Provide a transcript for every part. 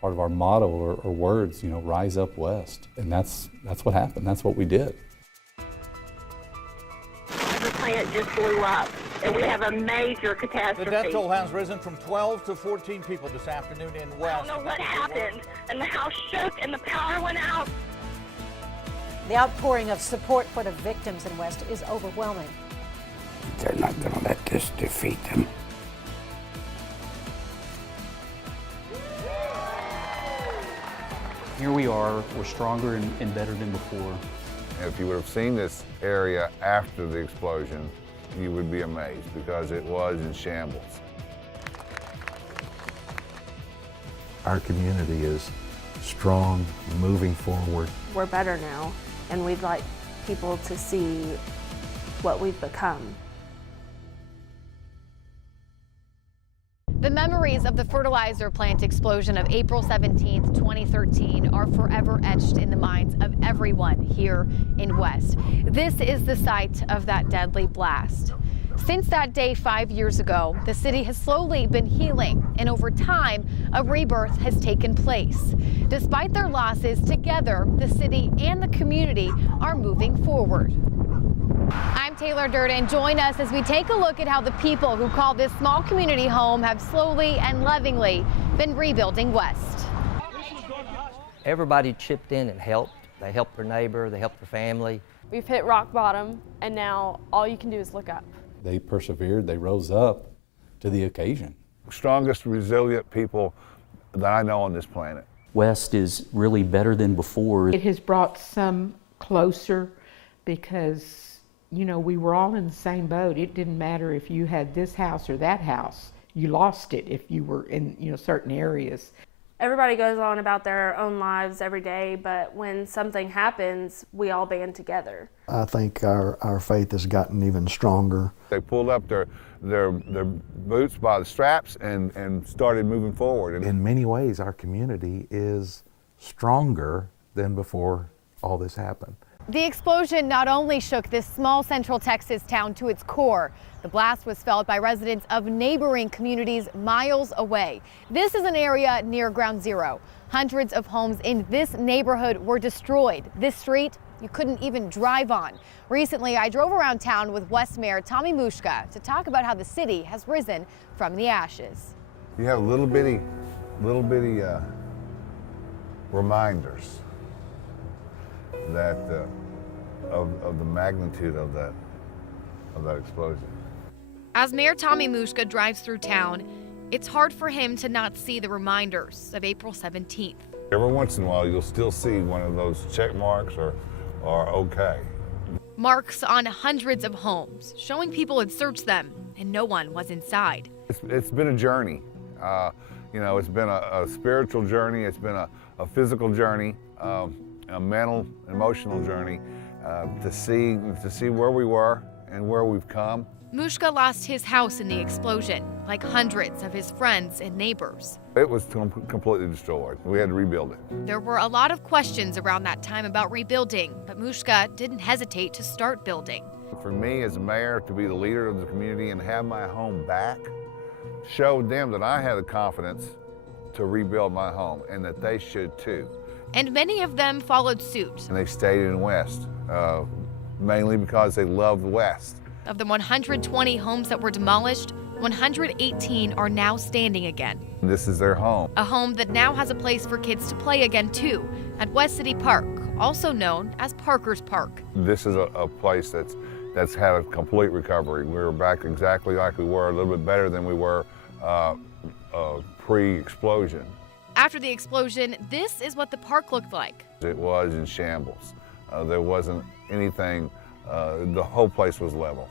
Part of our motto or words, you know, rise up west. And that's what happened. That's what we did. The plant just blew up, and we have a major catastrophe. The death toll has risen from 12 to 14 people this afternoon in West. I don't know what happened, and the house shook and the power went out. The outpouring of support for the victims in West is overwhelming. They're not going to let this defeat them. Here we are, we're stronger and better than before. If you would have seen this area after the explosion, you would be amazed because it was in shambles. Our community is strong, moving forward. We're better now, and we'd like people to see what we've become. The memories of the fertilizer plant explosion of April 17th, 2013 are forever etched in the minds of everyone here in West. This is the site of that deadly blast. Since that day 5 years ago, the city has slowly been healing, and over time, a rebirth has taken place. Despite their losses, together, the city and the community are moving forward. I'm Taylor Durden. Join us as we take a look at how the people who call this small community home have slowly and lovingly been rebuilding West. Everybody chipped in and helped. They helped their neighbor, they helped their family. We've hit rock bottom, and now all you can do is look up. They persevered, they rose up to the occasion. Strongest, resilient people that I know on this planet. West is really better than before. It has brought some closer because, you know, we were all in the same boat. It didn't matter if you had this house or that house. You lost it if you were in, you know, certain areas. Everybody goes on about their own lives every day, but when something happens, we all band together. I think our faith has gotten even stronger. They pulled up their boots by the straps and started moving forward. In many ways, our community is stronger than before all this happened. The explosion not only shook this small Central Texas town to its core, the blast was felt by residents of neighboring communities miles away. This is an area near Ground Zero. Hundreds of homes in this neighborhood were destroyed. This street you couldn't even drive on. Recently, I drove around town with West Mayor Tommy Mushka to talk about how the city has risen from the ashes. You have little bitty reminders that of the magnitude of that explosion. As Mayor Tommy Mushka drives through town, it's hard for him to not see the reminders of April 17th. Every once in a while, you'll still see one of those check marks or okay. Marks on hundreds of homes, showing people had searched them and no one was inside. It's been a journey. You know, it's been a spiritual journey. It's been a physical journey, a mental, emotional journey to see where we were and where we've come. Mushka lost his house in the explosion, like hundreds of his friends and neighbors. It was completely destroyed. We had to rebuild it. There were a lot of questions around that time about rebuilding, but Mushka didn't hesitate to start building. For me as a mayor to be the leader of the community and have my home back showed them that I had the confidence to rebuild my home and that they should too. And many of them followed suit. And they stayed in West, mainly because they loved West. Of the 120 homes that were demolished, 118 are now standing again. This is their home. A home that now has a place for kids to play again too, at West City Park, also known as Parker's Park. This is a place that's had a complete recovery. We're back exactly like we were, a little bit better than we were pre-explosion. After the explosion, this is what the park looked like. It was in shambles. There wasn't anything, the whole place was level.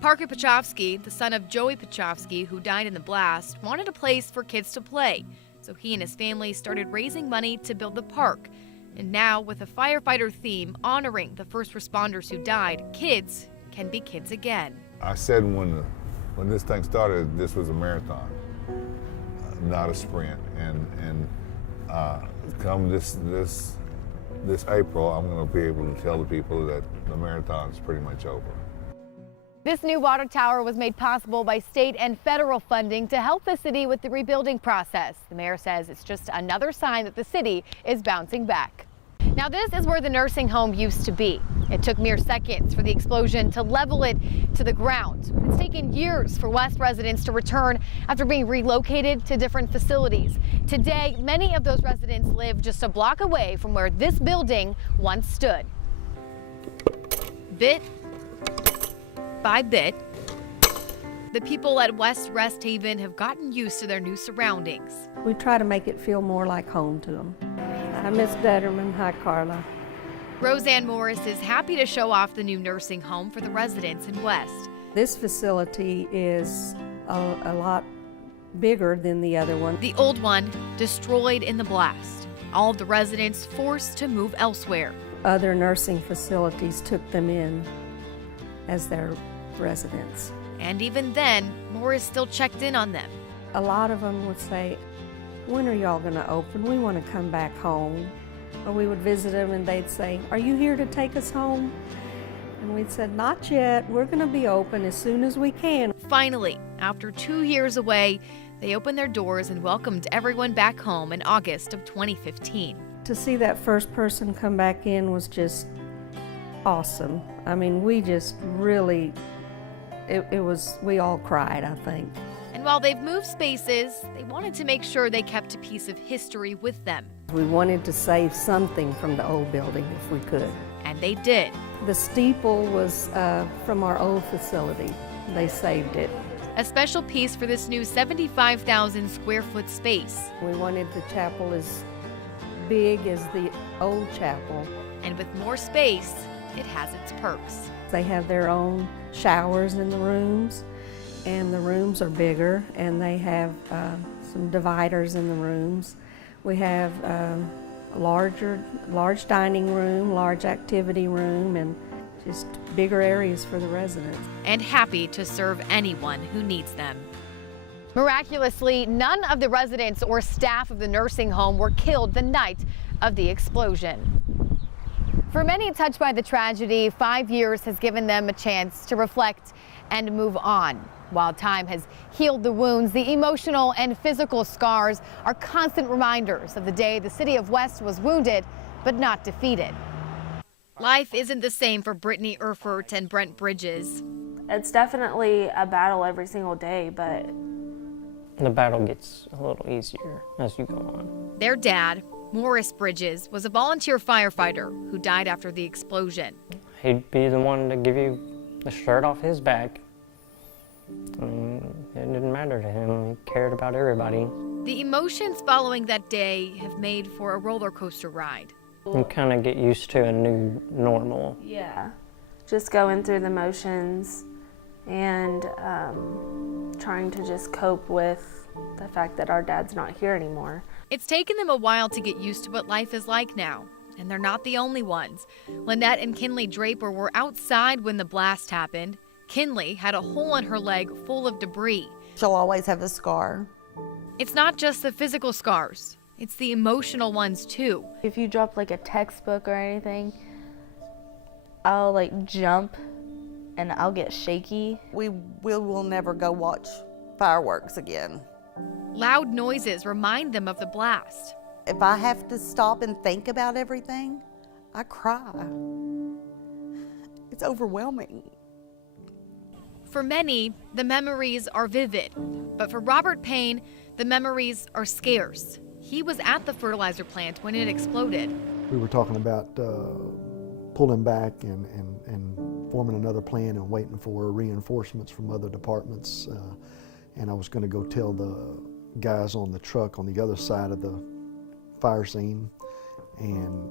Parker Pachowski, the son of Joey Pachowski, who died in the blast, wanted a place for kids to play. So he and his family started raising money to build the park. And now, with a firefighter theme honoring the first responders who died, kids can be kids again. I said when this thing started, this was a marathon, not a sprint. And come this April, I'm going to be able to tell the people that the marathon is pretty much over. This new water tower was made possible by state and federal funding to help the city with the rebuilding process. The mayor says it's just another sign that the city is bouncing back. Now, this is where the nursing home used to be. It took mere seconds for the explosion to level it to the ground. It's taken years for West residents to return after being relocated to different facilities. Today, many of those residents live just a block away from where this building once stood. Bit by bit, the people at West Rest Haven have gotten used to their new surroundings. We try to make it feel more like home to them. Hi, Miss Detterman. Hi, Carla. Roseanne Morris is happy to show off the new nursing home for the residents in West. This facility is a lot bigger than the other one. The old one destroyed in the blast. All of the residents forced to move elsewhere. Other nursing facilities took them in as their residents. And even then, Morris still checked in on them. A lot of them would say, when are y'all going to open? We want to come back home. Or we would visit them and they'd say, are you here to take us home? And we'd said, not yet. We're going to be open as soon as we can. Finally, after 2 years away, they opened their doors and welcomed everyone back home in August of 2015. To see that first person come back in was just awesome. I mean, we just really, we all cried, I think. And while they've moved spaces, they wanted to make sure they kept a piece of history with them. We wanted to save something from the old building if we could. And they did. The steeple was from our old facility. They saved it. A special piece for this new 75,000 square foot space. We wanted the chapel as big as the old chapel. And with more space, it has its perks. They have their own showers in the rooms, and the rooms are bigger, and they have some dividers in the rooms. We have a large dining room, large activity room, and just bigger areas for the residents. And happy to serve anyone who needs them. Miraculously, none of the residents or staff of the nursing home were killed the night of the explosion. For many touched by the tragedy, 5 years has given them a chance to reflect and move on. While time has healed the wounds, the emotional and physical scars are constant reminders of the day the city of West was wounded but not defeated. Life isn't the same for Brittany Erfurt and Brent Bridges. It's definitely a battle every single day, but the battle gets a little easier as you go on. Their dad, Morris Bridges, was a volunteer firefighter who died after the explosion. He'd be the one to give you the shirt off his back. It didn't matter to him. He cared about everybody. The emotions following that day have made for a roller coaster ride. You kind of get used to a new normal. yeah, just going through the motions and trying to just cope with the fact that our dad's not here anymore. It's taken them a while to get used to what life is like now, and they're not the only ones. Lynette and Kinley Draper were outside when the blast happened. Kinley had a hole in her leg full of debris. She'll always have a scar. It's not just the physical scars, it's the emotional ones too. If you drop like a textbook or anything, I'll like jump and I'll get shaky. We will never go watch fireworks again. Loud noises remind them of the blast. If I have to stop and think about everything, I cry. It's overwhelming. For many, the memories are vivid, but for Robert Payne, the memories are scarce. He was at the fertilizer plant when it exploded. We were talking about pulling back and forming another plan and waiting for reinforcements from other departments. And I was going to go tell the guys on the truck on the other side of the fire scene, and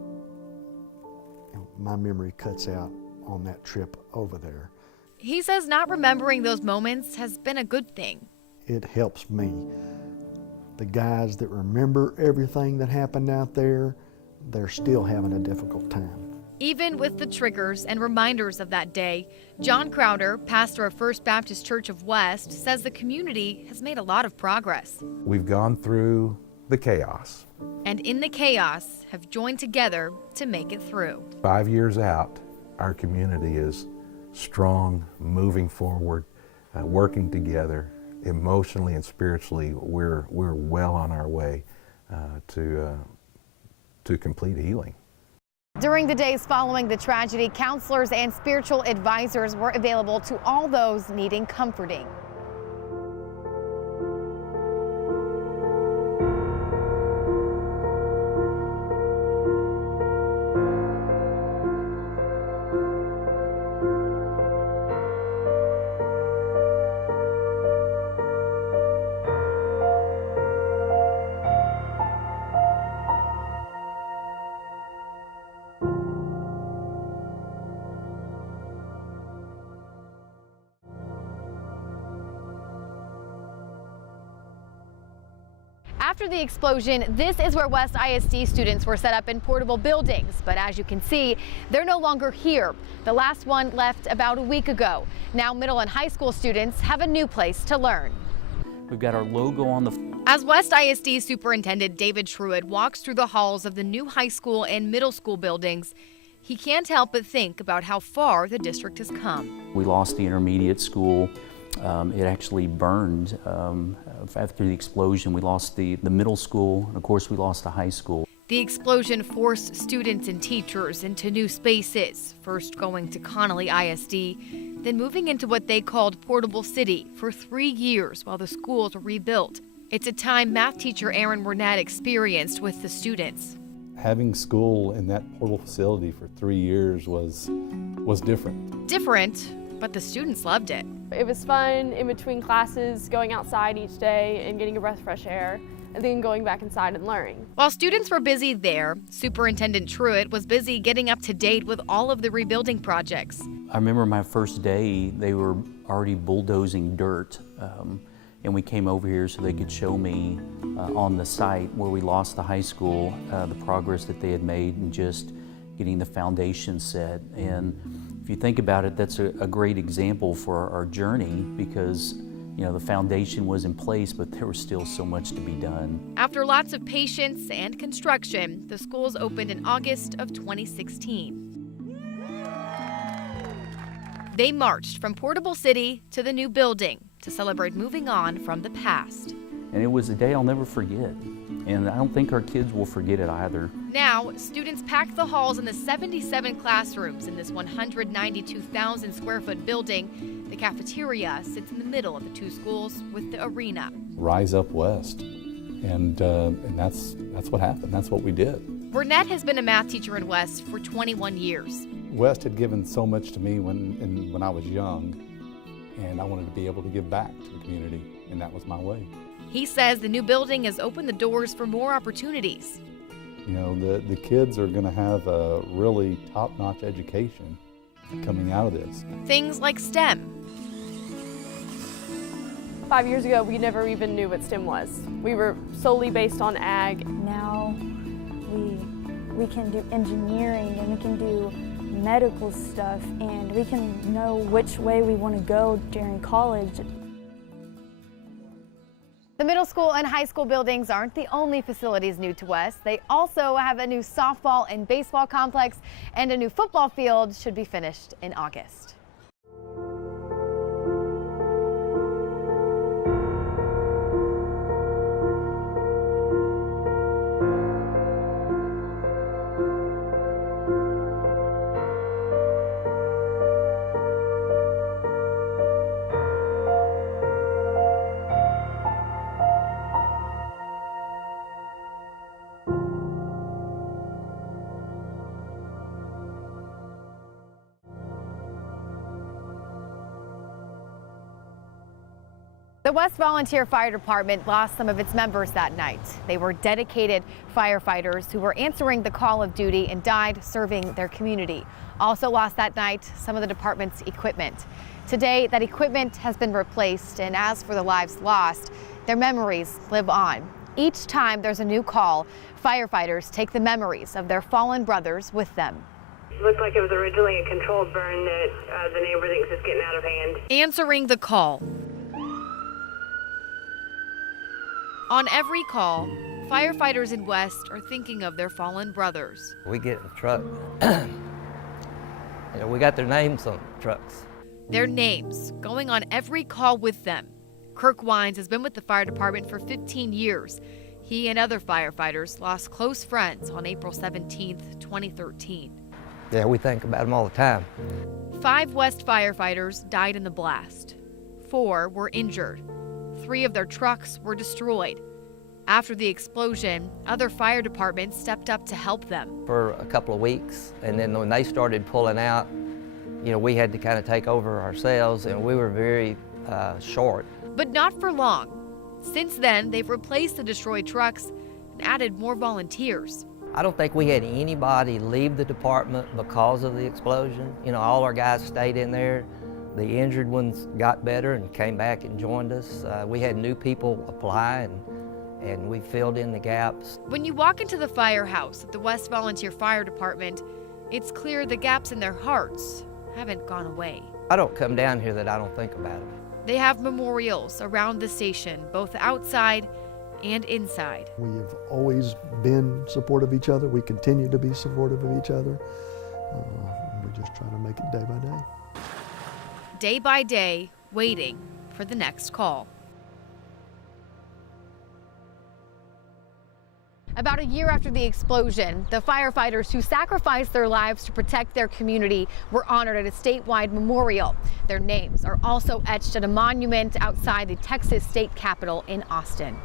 my memory cuts out on that trip over there. He says not remembering those moments has been a good thing. It helps me. The guys that remember everything that happened out there, they're still having a difficult time. Even with the triggers and reminders of that day, John Crowder, pastor of First Baptist Church of West, says the community has made a lot of progress. We've gone through the chaos. And in the chaos, have joined together to make it through. 5 years out, our community is strong, moving forward, working together, emotionally and spiritually. We're well on our way to complete healing. During the days following the tragedy, counselors and spiritual advisors were available to all those needing comforting. After the explosion, this is where West ISD students were set up in portable buildings. But as you can see, they're no longer here. The last one left about a week ago. Now middle and high school students have a new place to learn. We've got our logo on the... As West ISD Superintendent David Truitt walks through the halls of the new high school and middle school buildings, he can't help but think about how far the district has come. We lost the intermediate school. It actually burned after the explosion. We lost the middle school, and of course we lost the high school. The explosion forced students and teachers into new spaces, first going to Connolly ISD, then moving into what they called Portable City for 3 years while the schools were rebuilt. It's a time math teacher Aaron Wernette experienced with the students. Having school in that portable facility for 3 years was different. Different, but the students loved it. It was fun in between classes, going outside each day and getting a breath of fresh air, and then going back inside and learning. While students were busy there, Superintendent Truitt was busy getting up to date with all of the rebuilding projects. I remember my first day, they were already bulldozing dirt, and we came over here so they could show me on the site where we lost the high school, the progress that they had made in just getting the foundation set. And if you think about it, that's a great example for our journey, because the foundation was in place, but there was still so much to be done. After lots of patience and construction, the schools opened in August of 2016. They marched from Portable City to the new building to celebrate moving on from the past. And it was a day I'll never forget. And I don't think our kids will forget it either. Now, students pack the halls in the 77 classrooms in this 192,000 square foot building. The cafeteria sits in the middle of the two schools with the arena. Rise Up West, and that's what happened. That's what we did. Wernette has been a math teacher in West for 21 years. West had given so much to me when I was young, and I wanted to be able to give back to the community, and that was my way. He says the new building has opened the doors for more opportunities. The kids are going to have a really top-notch education coming out of this. Things like STEM. 5 years ago, we never even knew what STEM was. We were solely based on ag. Now we can do engineering, and we can do medical stuff, and we can know which way we want to go during college. The middle school and high school buildings aren't the only facilities new to West. They also have a new softball and baseball complex, and a new football field should be finished in August. The West Volunteer Fire Department lost some of its members that night. They were dedicated firefighters who were answering the call of duty and died serving their community. Also lost that night some of the department's equipment. Today, that equipment has been replaced, and as for the lives lost, their memories live on. Each time there's a new call, firefighters take the memories of their fallen brothers with them. It looked like it was originally a controlled burn that the neighbor thinks is getting out of hand. Answering the call. On every call, firefighters in West are thinking of their fallen brothers. We get in the truck You know, we got their names on trucks. Their names going on every call with them. Kirk Wines has been with the fire department for 15 years. He and other firefighters lost close friends on April 17th, 2013. Yeah, we think about them all the time. 5 West firefighters died in the blast. 4 were injured. 3 of their trucks were destroyed. After the explosion, other fire departments stepped up to help them. For a couple of weeks, and then when they started pulling out, you know, we had to kind of take over ourselves, and we were very short. But not for long. Since then, they've replaced the destroyed trucks and added more volunteers. I don't think we had anybody leave the department because of the explosion. You know, all our guys stayed in there. The injured ones got better and came back and joined us. We had new people apply, and we filled in the gaps. When you walk into the firehouse at the West Volunteer Fire Department, it's clear the gaps in their hearts haven't gone away. I don't come down here that I don't think about it. They have memorials around the station, both outside and inside. We have always been supportive of each other. We continue to be supportive of each other. We just try to make it day by day. Day by day, waiting for the next call. About a year after the explosion, the firefighters who sacrificed their lives to protect their community were honored at a statewide memorial. Their names are also etched at a monument outside the Texas State Capitol in Austin.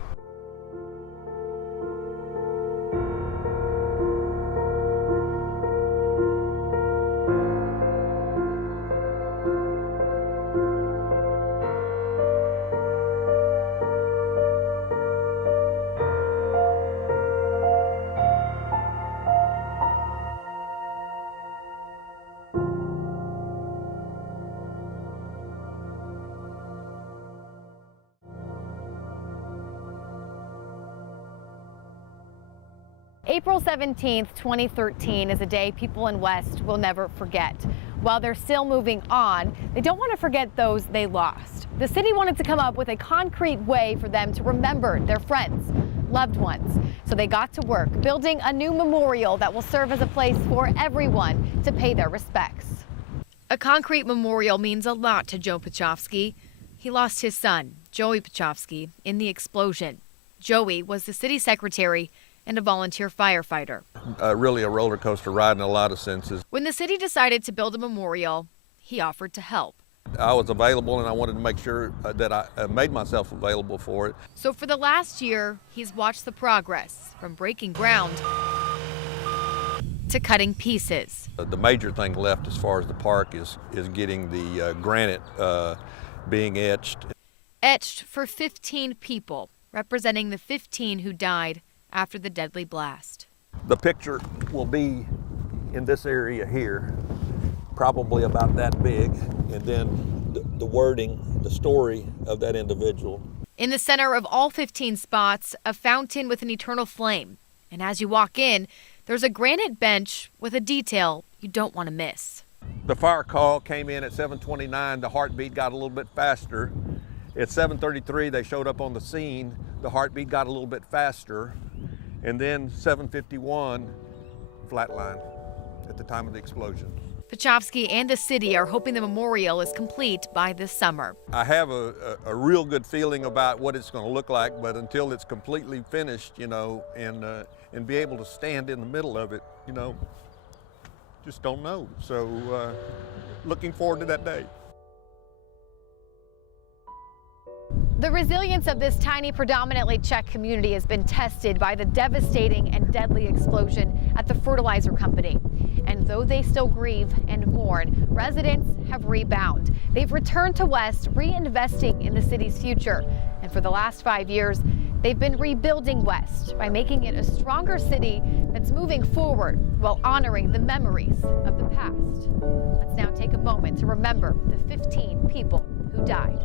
April 17th, 2013 is a day people in West will never forget. While they're still moving on, they don't want to forget those they lost. The city wanted to come up with a concrete way for them to remember their friends, loved ones. So they got to work building a new memorial that will serve as a place for everyone to pay their respects. A concrete memorial means a lot to Joe Pachowski. He lost his son, Joey Pachowski, in the explosion. Joey was the city secretary and a volunteer firefighter. Really a roller coaster ride in a lot of senses. When the city decided to build a memorial, he offered to help. I was available and I wanted to make sure that I made myself available for it. So for the last year, he's watched the progress from breaking ground to cutting pieces. The major thing left as far as the park is getting the granite being etched. Etched for 15 people, representing the 15 who died after the deadly blast. The picture will be in this area here, probably about that big, and then the wording, the story of that individual. In the center of all 15 spots, a fountain with an eternal flame. And as you walk in, there's a granite bench with a detail you don't want to miss. The fire call came in at 7:29. The heartbeat got a little bit faster. At 7:33, they showed up on the scene. The heartbeat got a little bit faster. And then 7:51, flatline at the time of the explosion. Pachowski and the city are hoping the memorial is complete by this summer. I have a real good feeling about what it's going to look like, but until it's completely finished, you know, and be able to stand in the middle of it, you know, just don't know. So looking forward to that day. The resilience of this tiny, predominantly Czech community has been tested by the devastating and deadly explosion at the fertilizer company. And though they still grieve and mourn, residents have rebound. They've returned to West, reinvesting in the city's future. And for the last 5 years, they've been rebuilding West by making it a stronger city that's moving forward while honoring the memories of the past. Let's now take a moment to remember the 15 people who died.